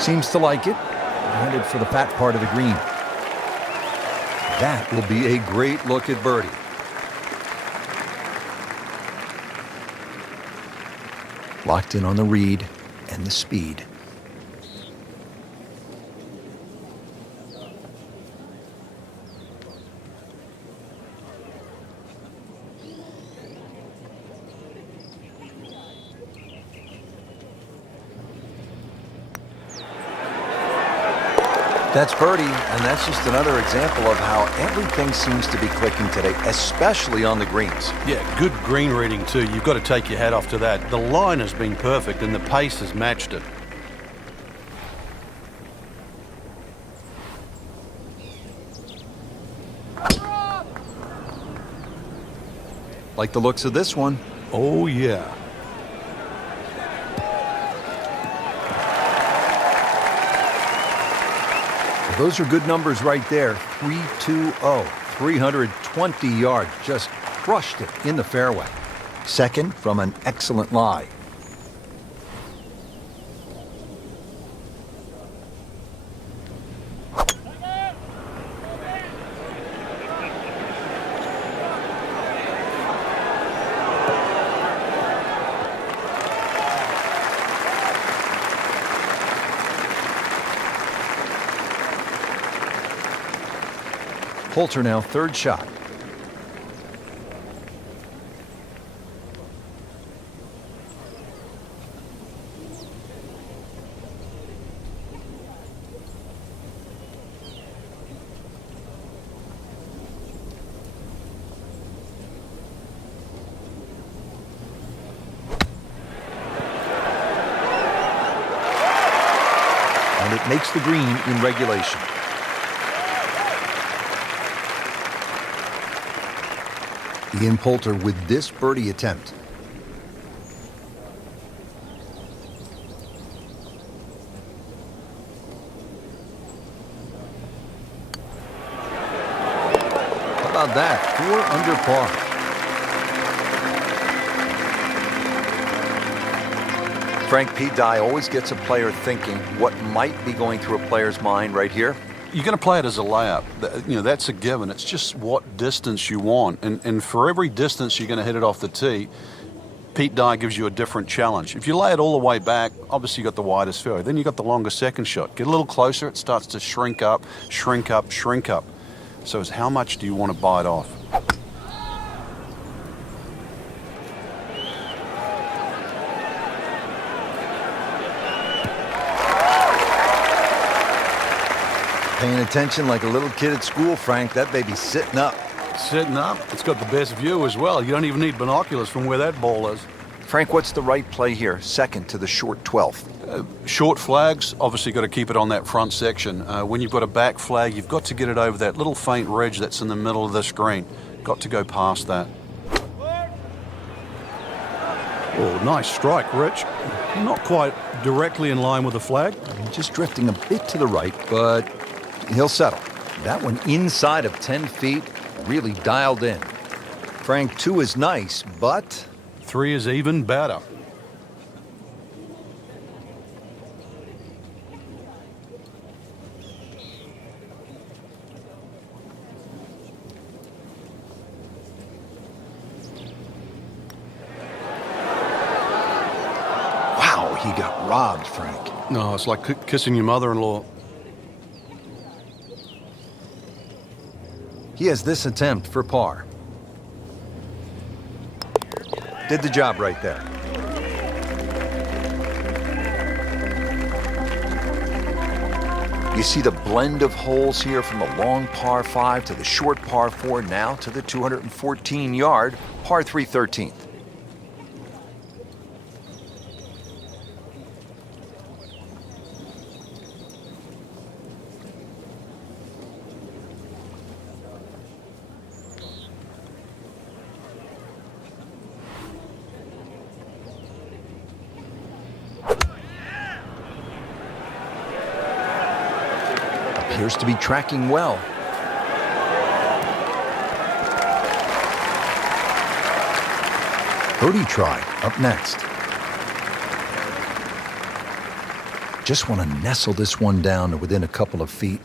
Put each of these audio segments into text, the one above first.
Seems to like it. Headed for the fat part of the green. That will be a great look at birdie. Locked in on the read and the speed. That's birdie, and that's just another example of how everything seems to be clicking today, especially on the greens. Yeah, good green reading too. You've got to take your hat off to that. The line has been perfect and the pace has matched it. Like the looks of this one. Oh, yeah. Those are good numbers right there. 320, 320 yards. Just crushed it in the fairway. Second from an excellent lie. Poulter now, third shot. And it makes the green in regulation. Ian Poulter with this birdie attempt. How about that? 4 under par. Frank, P. Dye always gets a player thinking what might be going through a player's mind right here. You're going to play it as a layup. You know, that's a given. It's just what distance you want. And for every distance you're going to hit it off the tee, Pete Dye gives you a different challenge. If you lay it all the way back, obviously you got the widest fairway. Then you got the longer second shot. Get a little closer, it starts to shrink up, shrink up, shrink up. So it's how much do you want to bite off? Paying attention like a little kid at school, Frank. That baby's sitting up. Sitting up. It's got the best view as well. You don't even need binoculars from where that ball is. Frank, what's the right play here? Second to the short 12th. Short flags, obviously got to keep it on that front section. When you've got a back flag, you've got to get it over that little faint ridge that's in the middle of the screen. Got to go past that. Oh, nice strike, Rich. Not quite directly in line with the flag. Just drifting a bit to the right, but he'll settle. That one inside of 10 feet, really dialed in. Frank, 2 is nice, but 3 is even better. Wow, he got robbed, Frank. No, it's like kissing your mother-in-law. He has this attempt for par. Did the job right there. You see the blend of holes here from the long par 5 to the short par 4, now to the 214-yard par 3 13th. Appears to be tracking well. Birdie try up next. Just want to nestle this one down to within a couple of feet.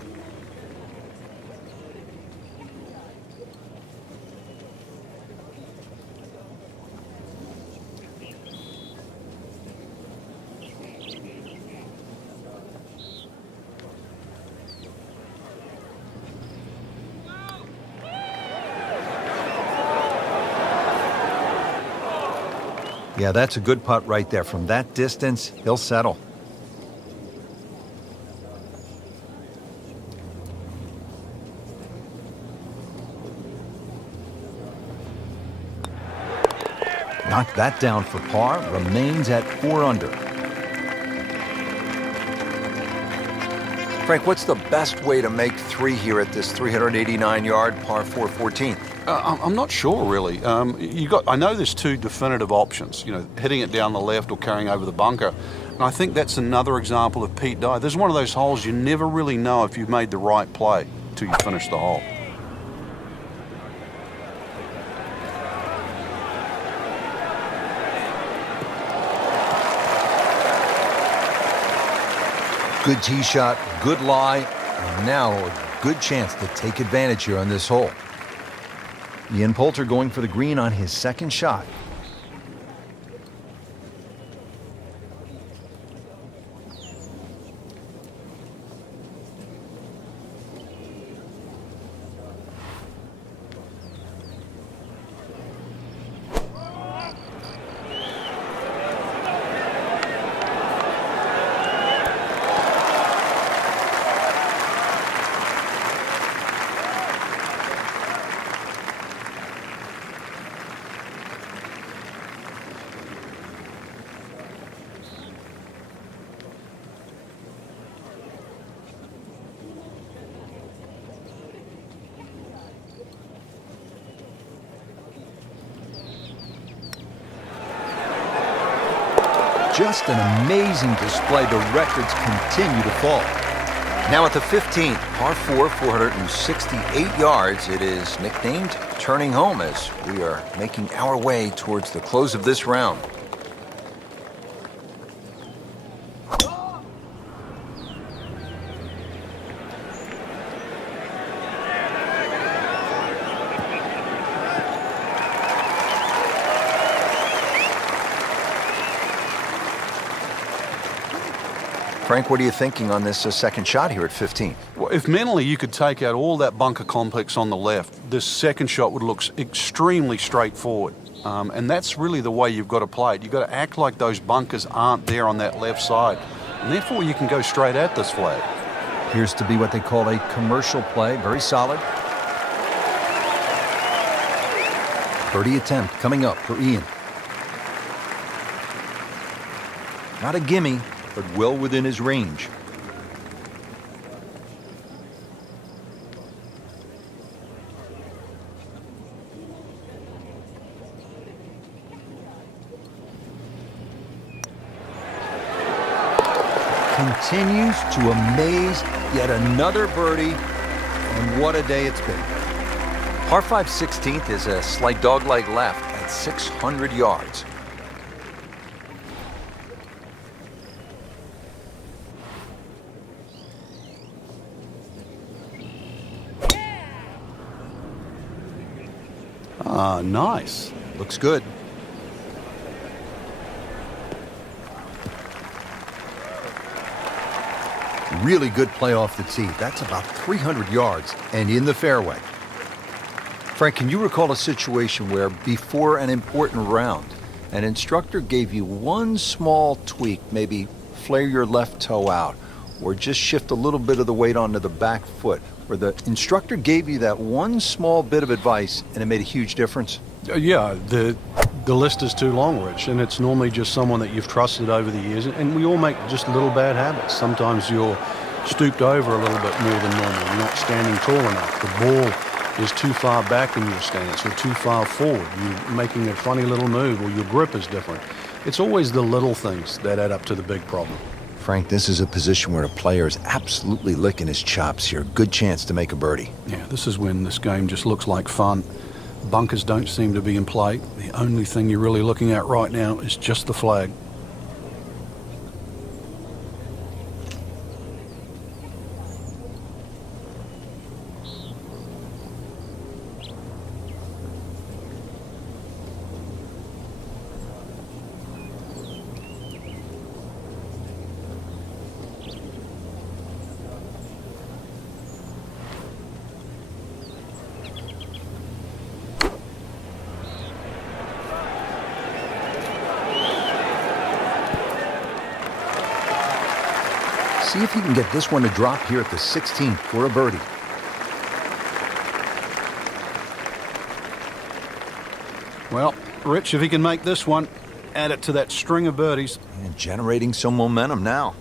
Yeah, that's a good putt right there. From that distance, he'll settle. Knocked that down for par, remains at 4 under. Frank, what's the best way to make 3 here at this 389-yard par 4 14th? I'm not sure, really. I know there's 2 definitive options, hitting it down the left or carrying over the bunker. And I think that's another example of Pete Dye. There's one of those holes you never really know if you've made the right play till you finish the hole. Good tee shot, good lie, and now a good chance to take advantage here on this hole. Ian Poulter going for the green on his second shot. Just an amazing display. The records continue to fall. Now at the 15th, par 4, 468 yards. It is nicknamed Turning Home as we are making our way towards the close of this round. Frank, what are you thinking on this second shot here at 15? Well, if mentally you could take out all that bunker complex on the left, this second shot would look extremely straightforward. And that's really the way you've got to play it. You've got to act like those bunkers aren't there on that left side. And therefore you can go straight at this flag. Appears to be what they call a commercial play. Very solid. Birdie attempt coming up for Ian. Not a gimme, but well within his range. Continues to amaze. Yet another birdie, and what a day it's been. Par 5 16th is a slight dogleg left at 600 yards. Nice. Looks good. Really good play off the tee. That's about 300 yards and in the fairway. Frank, can you recall a situation where before an important round, an instructor gave you one small tweak, maybe flare your left toe out or just shift a little bit of the weight onto the back foot, where the instructor gave you that one small bit of advice and it made a huge difference? Yeah, the list is too long, Rich, and it's normally just someone that you've trusted over the years, and we all make just little bad habits. Sometimes you're stooped over a little bit more than normal. You're not standing tall enough. The ball is too far back in your stance or too far forward. You're making a funny little move, or your grip is different. It's always the little things that add up to the big problem. Frank, this is a position where a player is absolutely licking his chops here. Good chance to make a birdie. Yeah, this is when this game just looks like fun. Bunkers don't seem to be in play. The only thing you're really looking at right now is just the flag. See if he can get this one to drop here at the 16th for a birdie. Well, Rich, if he can make this one, add it to that string of birdies. And generating some momentum now.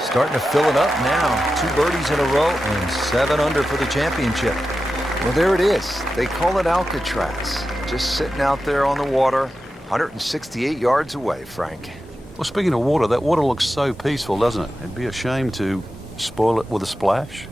Starting to fill it up now. 2 birdies in a row and 7 under for the championship. Well, there it is. They call it Alcatraz. Just sitting out there on the water, 168 yards away, Frank. Well, speaking of water, that water looks so peaceful, doesn't it? It'd be a shame to spoil it with a splash.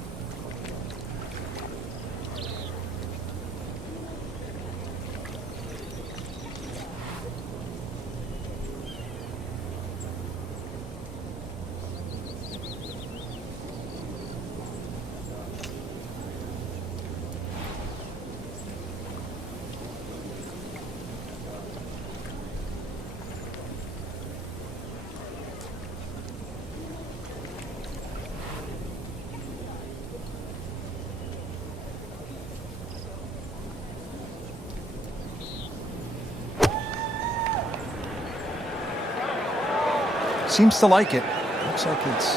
Seems to like it. Looks like it's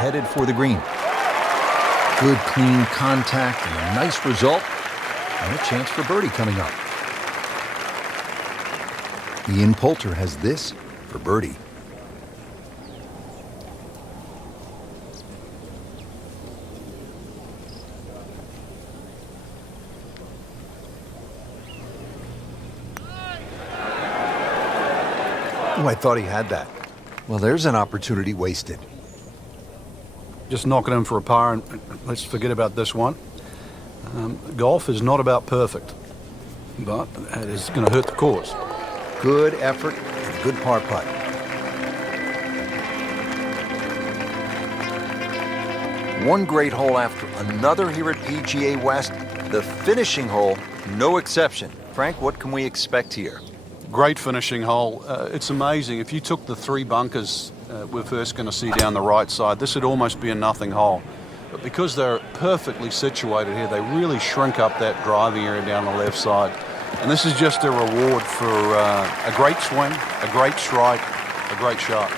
headed for the green. Good, clean contact and a nice result. And a chance for birdie coming up. Ian Poulter has this for birdie. Oh, I thought he had that. Well, there's an opportunity wasted. Just knock it in for a par, and let's forget about this one. Golf is not about perfect, but it is going to hurt the cause. Good effort and good par putt. One great hole after another here at PGA West. The finishing hole, no exception. Frank, what can we expect here? Great finishing hole. It's amazing. If you took the 3 bunkers we're first going to see down the right side, this would almost be a nothing hole. But because they're perfectly situated here, they really shrink up that driving area down the left side. And this is just a reward for a great swing, a great strike, a great shot.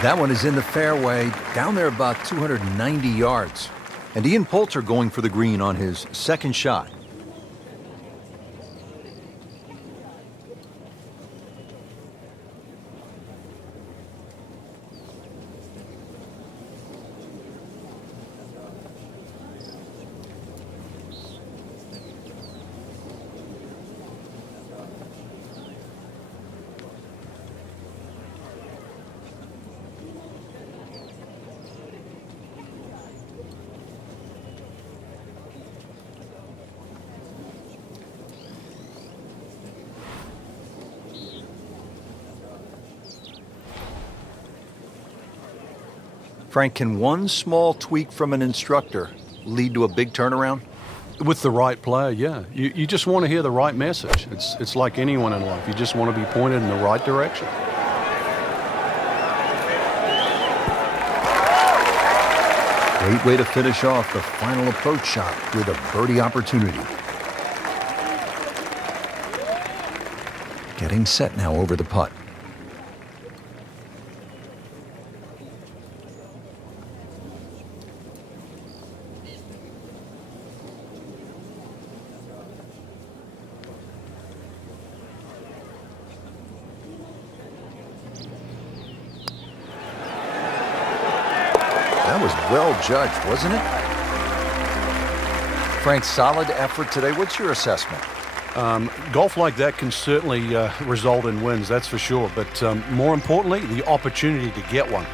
That one is in the fairway, down there about 290 yards. And Ian Poulter going for the green on his second shot. Frank, can one small tweak from an instructor lead to a big turnaround? With the right player, yeah. You just want to hear the right message. It's like anyone in life. You just want to be pointed in the right direction. Great way to finish off the final approach shot with a birdie opportunity. Getting set now over the putt. That was well judged, wasn't it? Frank, solid effort today. What's your assessment? Golf like that can certainly result in wins, that's for sure. But more importantly, the opportunity to get one.